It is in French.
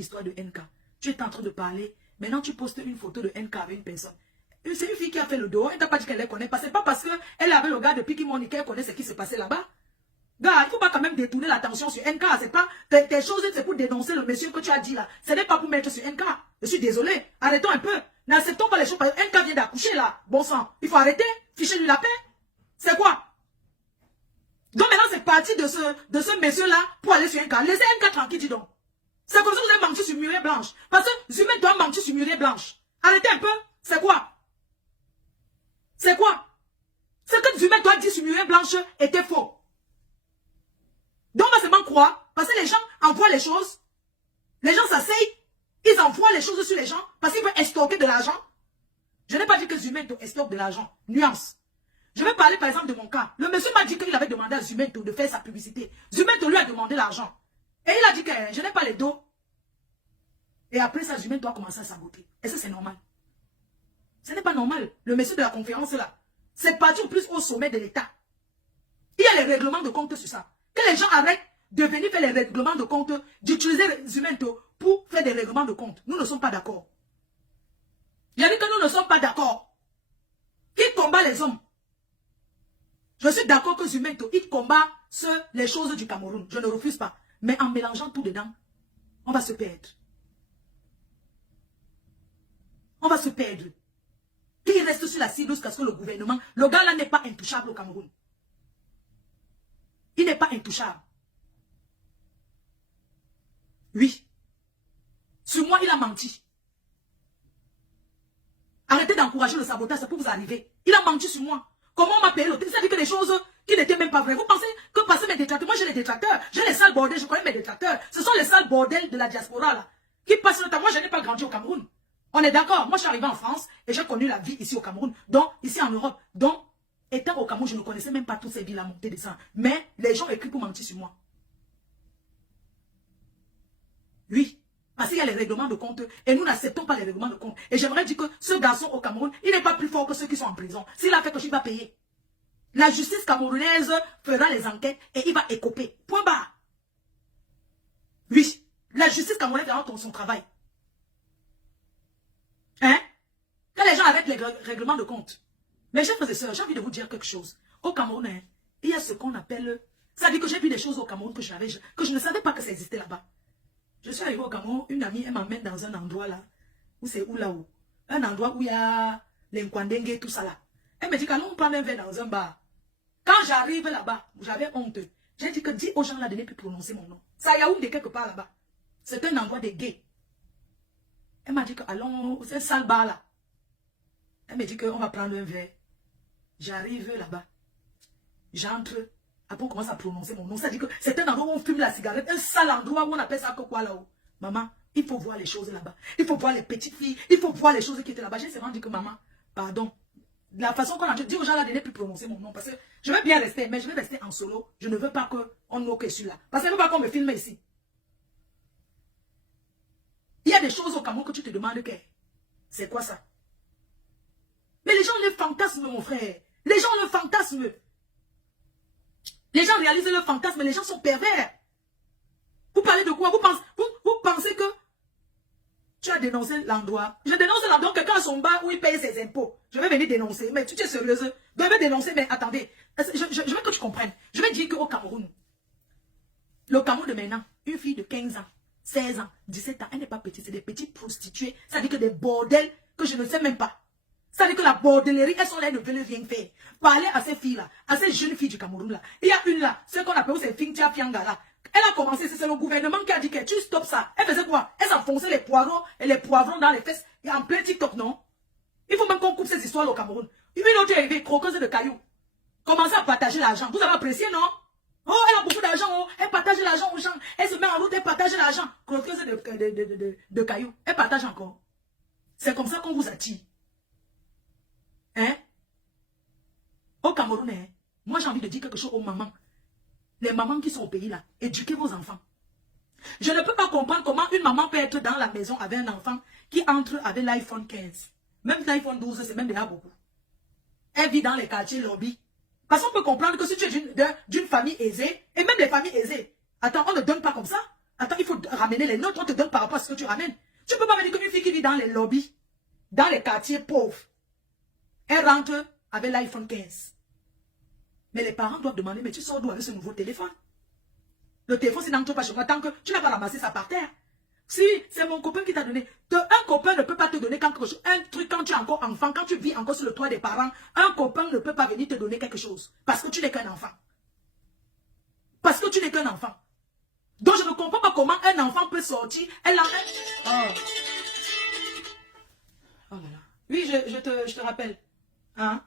l'histoire de NK. Tu es en train de parler. Maintenant, tu postes une photo de NK avec une personne. C'est une fille qui a fait le dos. Elle t'a pas dit qu'elle les connaît. C'est pas parce qu'elle avait le gars de Piki Money qu'elle connaît ce qui s'est passé là-bas. Gars, il ne faut pas quand même détourner l'attention sur NK. C'est pas tes choses, c'est pour dénoncer le monsieur que tu as dit là. Ce n'est pas pour mettre sur NK. Je suis désolé. Arrêtons un peu. N'acceptons pas les choses. NK vient d'accoucher là. Bon sang. Il faut arrêter. Fichez-lui la paix. C'est quoi? Donc maintenant, c'est parti de ce monsieur-là pour aller sur NK. Laissez NK tranquille, dis donc. C'est comme ça que vous avez menti sur Muriel Blanche. Parce que Zumé doit mentir sur Muriel Blanche. Arrêtez un peu. C'est quoi? C'est quoi? Ce que Zumé doit dire sur Muriel Blanche était faux. Donc on va seulement croire. Parce que les gens envoient les choses. Les gens s'asseyent. Ils envoient les choses sur les gens. Parce qu'ils veulent estorquer de l'argent. Je n'ai pas dit que Zumento estorque de l'argent. Nuance. Je vais parler par exemple de mon cas. Le monsieur m'a dit qu'il avait demandé à Zumento de faire sa publicité. Zumento lui a demandé l'argent. Et il a dit que je n'ai pas les dos. Et après ça, Zumento a commencé à saboter. Et ça, c'est normal. Ce n'est pas normal. Le monsieur de la conférence là, c'est parti en plus au sommet de l'État. Il y a les règlements de compte sur ça. Que les gens arrêtent de venir faire les règlements de compte, d'utiliser Zumento pour faire des règlements de compte. Nous ne sommes pas d'accord. Il a dit que nous ne sommes pas d'accord. Qui combat les hommes? Je suis d'accord que Zumento, il combat les choses du Cameroun. Je ne refuse pas. Mais en mélangeant tout dedans, on va se perdre. On va se perdre. Qui reste sur la cible jusqu'à ce que le gouvernement... Le gars là n'est pas intouchable au Cameroun. Il n'est pas intouchable. Oui. Sur moi, il a menti. Arrêtez d'encourager le sabotage, c'est pour vous arriver. Il a menti sur moi. Comment on m'a payé l'hôtel? Ça dit que des choses qui n'étaient même pas vraies. Vous pensez que passer mes détracteurs? Moi, j'ai les détracteurs. J'ai les sales bordels, je connais mes détracteurs. Ce sont les sales bordels de la diaspora, là. Qui passent notamment. Moi, je n'ai pas grandi au Cameroun. On est d'accord. Moi, je suis arrivé en France et j'ai connu la vie ici au Cameroun. Donc, ici en Europe. Donc, étant au Cameroun, je ne connaissais même pas toutes ces villes à monter, descendre. Mais les gens écrivent pour mentir sur moi. Oui. Parce qu'il y a les règlements de compte et nous n'acceptons pas les règlements de compte. Et j'aimerais dire que ce garçon au Cameroun, il n'est pas plus fort que ceux qui sont en prison. S'il a fait quelque chose, il va payer. La justice camerounaise fera les enquêtes et il va écoper. Point barre. Oui. La justice camerounaise fera son travail. Hein? Quand les gens arrêtent les règlements de compte. Mes chers frères et sœurs, j'ai envie de vous dire quelque chose. Au Cameroun, hein, il y a ce qu'on appelle... Ça veut dire que j'ai vu des choses au Cameroun que je ne savais pas que ça existait là-bas. Je suis arrivé au Cameroun, une amie, elle m'emmène dans un endroit là. Où c'est où là-haut? Un endroit où il y a les Nkwandengue et tout ça là. Elle me dit qu'allons prendre un verre dans un bar. Quand j'arrive là-bas, j'avais honte. J'ai dit que dis aux gens là de ne plus prononcer mon nom. Ça y a où de quelque part là-bas. C'est un endroit des gays. Elle m'a dit que allons, c'est un sale bar là. Elle me dit qu'on va prendre un verre. J'arrive là-bas. J'entre. Après on commence à prononcer mon nom. Ça dit que c'est un endroit où on fume la cigarette. Un sale endroit où on appelle ça que quoi là-haut. Maman, il faut voir les choses là-bas. Il faut voir les petites filles. Il faut voir les choses qui étaient là-bas. J'ai seulement dit que maman, pardon. De la façon qu'on a dit aux gens là de ne plus prononcer mon nom. Parce que je vais bien rester, mais je vais rester en solo. Je ne veux pas qu'on moque celui-là. Parce qu'elle ne veut pas qu'on me filme ici. Il y a des choses au Cameroun que tu te demandes que c'est quoi ça? Mais les gens le fantasment, mon frère. Les gens le fantasment. Les gens réalisent le fantasme, les gens sont pervers. Vous parlez de quoi? Vous pensez que tu as dénoncé l'endroit. Je dénonce l'endroit, quelqu'un a son bar où il paye ses impôts. Je vais venir dénoncer. Mais tu es sérieuse? Je vais dénoncer, mais attendez. Je veux que tu comprennes. Je vais dire qu'au Cameroun, le Cameroun de maintenant, une fille de 15 ans, 16 ans, 17 ans, elle n'est pas petite, c'est des petites prostituées. Ça veut dire que des bordels que je ne sais même pas. Ça veut dire que la bordellerie, elles sont là, elles ne veulent rien faire. Parler à ces filles-là, à ces jeunes filles du Cameroun là. Il y a une là, ce qu'on appelle c'est Fintia Fianga là. Elle a commencé, c'est le gouvernement qui a dit que tu stoppes ça. Elle faisait quoi? Elle s'enfonçait les poireaux et les poivrons dans les fesses. Et en plein TikTok, non? Il faut même qu'on coupe ces histoires là au Cameroun. Une autre est arrivée, croqueuse de cailloux. Commencez à partager l'argent. Vous avez apprécié, non? Oh, elle a beaucoup d'argent, oh. Elle partage l'argent aux gens. Elle se met en route, elle partage l'argent. Croqueuse de cailloux. Elle partage encore. C'est comme ça qu'on vous attire. Hein? Au Cameroun, hein? Moi j'ai envie de dire quelque chose aux mamans. Les mamans qui sont au pays là, éduquez vos enfants. Je ne peux pas comprendre comment une maman peut être dans la maison avec un enfant qui entre avec l'iPhone 15. Même l'iPhone 12, c'est même déjà beaucoup. Elle vit dans les quartiers lobby. Parce qu'on peut comprendre que si tu es d'une famille aisée, et même les familles aisées, attends, on ne donne pas comme ça. Attends, il faut ramener les notes, on te donne par rapport à ce que tu ramènes. Tu peux pas me dire qu'une fille qui vit dans les lobbies, dans les quartiers pauvres, elle rentre avec l'iPhone 15. Mais les parents doivent demander, mais tu sors d'où avec ce nouveau téléphone? Le téléphone, c'est n'entre pas chez moi tant que tu n'as pas ramassé ça par terre. Si c'est mon copain qui t'a donné, un copain ne peut pas te donner quelque chose. Un truc quand tu es encore enfant, quand tu vis encore sur le toit des parents, un copain ne peut pas venir te donner quelque chose. Parce que tu n'es qu'un enfant. Parce que tu n'es qu'un enfant. Donc je ne comprends pas comment un enfant peut sortir. Elle a... Oh. Oh là là. Oui, je te rappelle. Hein?